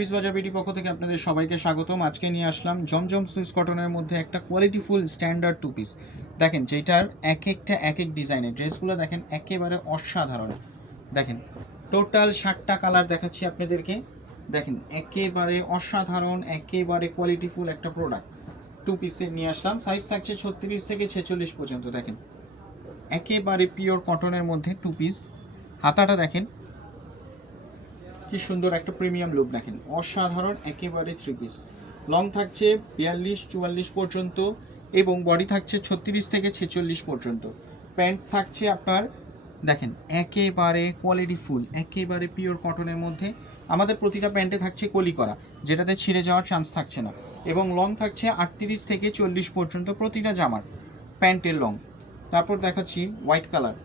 বিসবাজা BD পক্ষ থেকে আপনাদের সবাইকে স্বাগতম। আজকে নিয়ে আসলাম জমজম সুইস কটনের মধ্যে একটা কোয়ালিটিফুল স্ট্যান্ডার্ড টু পিস দেখেন যেটার এক একটা এক এক ডিজাইনের ড্রেসগুলো দেখেন একেবারে অসাধারণ। দেখেন টোটাল ষাটটা কালার দেখাচ্ছি আপনাদেরকে। দেখেন, একেবারে অসাধারণ, একেবারে কোয়ালিটিফুল একটা প্রোডাক্ট টু পিসের নিয়ে আসলাম। সাইজ থাকছে ছত্রিশ থেকে ছেচল্লিশ পর্যন্ত, দেখেন। একেবারে পিওর কটনের মধ্যে টু পিস হাতাটা দেখেন কি সুন্দর একটা প্রিমিয়াম লুক দেখেন। অসাধারণ, একেবারে থ্রি পিস লং থাকছে বিয়াল্লিশ, চুয়াল্লিশ পর্যন্ত এবং বডি থাকছে ছত্রিশ থেকে ছেচল্লিশ পর্যন্ত। প্যান্ট থাকছে আপনার, দেখেন, একেবারে কোয়ালিটি ফুল একেবারে পিওর কটনের মধ্যে। আমাদের প্রতিটা প্যান্টে থাকছে কলি করা, যেটাতে ছিঁড়ে যাওয়ার চান্স থাকছে না। এবং লং থাকছে আটত্রিশ থেকে চল্লিশ পর্যন্ত প্রতিটা জামার প্যান্টের লং তারপর দেখাচ্ছি হোয়াইট কালার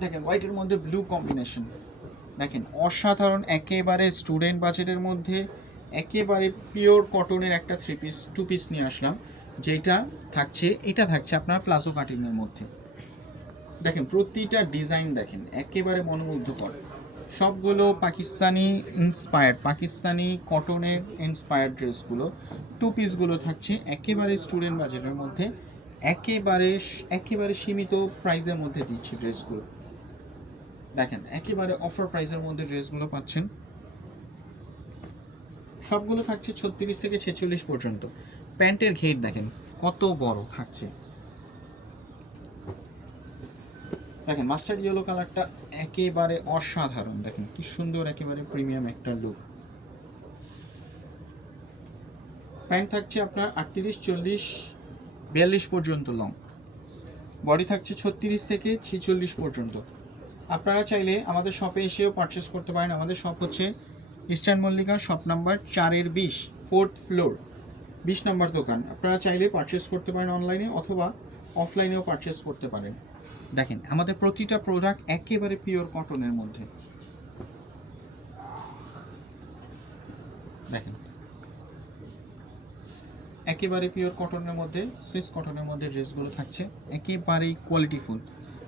দেখেন হোয়াইটের মধ্যে ব্লু কম্বিনেশন দেখেন, অসাধারণ একেবারে স্টুডেন্ট বাজেটের মধ্যে একেবারে পিওর কটনের একটা থ্রি পিস টু পিস নিয়ে আসলাম, যেটা থাকছে, এটা থাকছে আপনার প্লাজো কাটিংয়ের মধ্যে। দেখেন, প্রতিটা ডিজাইন দেখেন, একেবারে মনোমুগ্ধকর। সবগুলো পাকিস্তানি ইন্সপায়ার্ড পাকিস্তানি কটনের ইন্সপায়ার্ড ড্রেসগুলো টু পিসগুলো থাকছে একেবারে স্টুডেন্ট বাজেটের মধ্যে, একেবারে একেবারে সীমিত প্রাইসের মধ্যে দিচ্ছে ড্রেসগুলো দেখেন, একেবারে অফার প্রাইসের মধ্যে ড্রেসগুলো পাচ্ছেন। সবগুলো থাকছে ছত্রিশ থেকে ছেচল্লিশ পর্যন্ত। প্যান্টের ঘের দেখেন, কত বড় থাকছে। দেখেন মাস্টার ইয়েলো কালারটা একেবারে অসাধারণ। দেখেন, কি সুন্দর একেবারে প্রিমিয়াম একটা লুক প্যান্ট থাকছে আপনার আটত্রিশ, চল্লিশ, বিয়াল্লিশ পর্যন্ত লং বডি থাকছে ছত্রিশ থেকে ছেচল্লিশ পর্যন্ত। আপনারা চাইলে আমাদের শপে এসেও পারচেস করতে পারেন। আমাদের শপ হচ্ছে ইস্টার্ন মল্লিকা শপ নাম্বার চারের বিশ ফোর্থ ফ্লোর বিশ নম্বর দোকান। আপনারা চাইলে পারচেস করতে পারেন অনলাইনে অথবা অফলাইনেও পারচেস করতে পারেন। দেখেন, আমাদের প্রতিটা প্রোডাক্ট একেবারে পিওর কটনের মধ্যে। দেখেন। একেবারে পিওর কটনের মধ্যে সুইস কটনের মধ্যে ড্রেসগুলো থাকছে। একেবারেই কোয়ালিটিফুল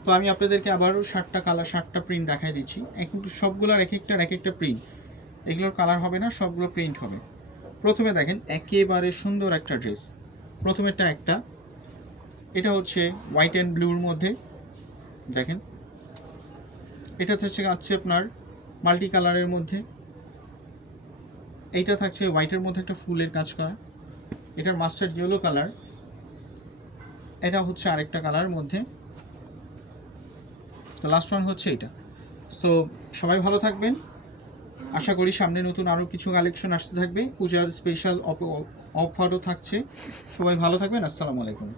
তো আমি আপনাদেরকে আবারও ষাটটা কালার ষাটটা প্রিন্ট দেখাই দিচ্ছি। কিন্তু সবগুলোর এক একটার এক একটা প্রিন্ট এগুলোর কালার হবে না, সবগুলো প্রিন্ট হবে। প্রথমে দেখেন, একেবারে সুন্দর একটা ড্রেস প্রথমেরটা একটা। এটা হচ্ছে হোয়াইট অ্যান্ড ব্লুর মধ্যে। দেখেন। এটা হচ্ছে আছে আপনার মাল্টি কালারের মধ্যে। এইটা থাকছে হোয়াইটের মধ্যে একটা ফুলের কাজ করা। এটার মাস্টার ইয়েলো কালার এটা হচ্ছে আরেকটা কালার মধ্যে। তো লাস্ট ওয়ান হচ্ছে এটা। সো সবাই ভালো থাকবেন। আশা করি সামনে নতুন আরও কিছু কালেকশন আসতে থাকবে। পূজার স্পেশাল অফারও থাকছে। সবাই ভালো থাকবেন। আসসালামু আলাইকুম।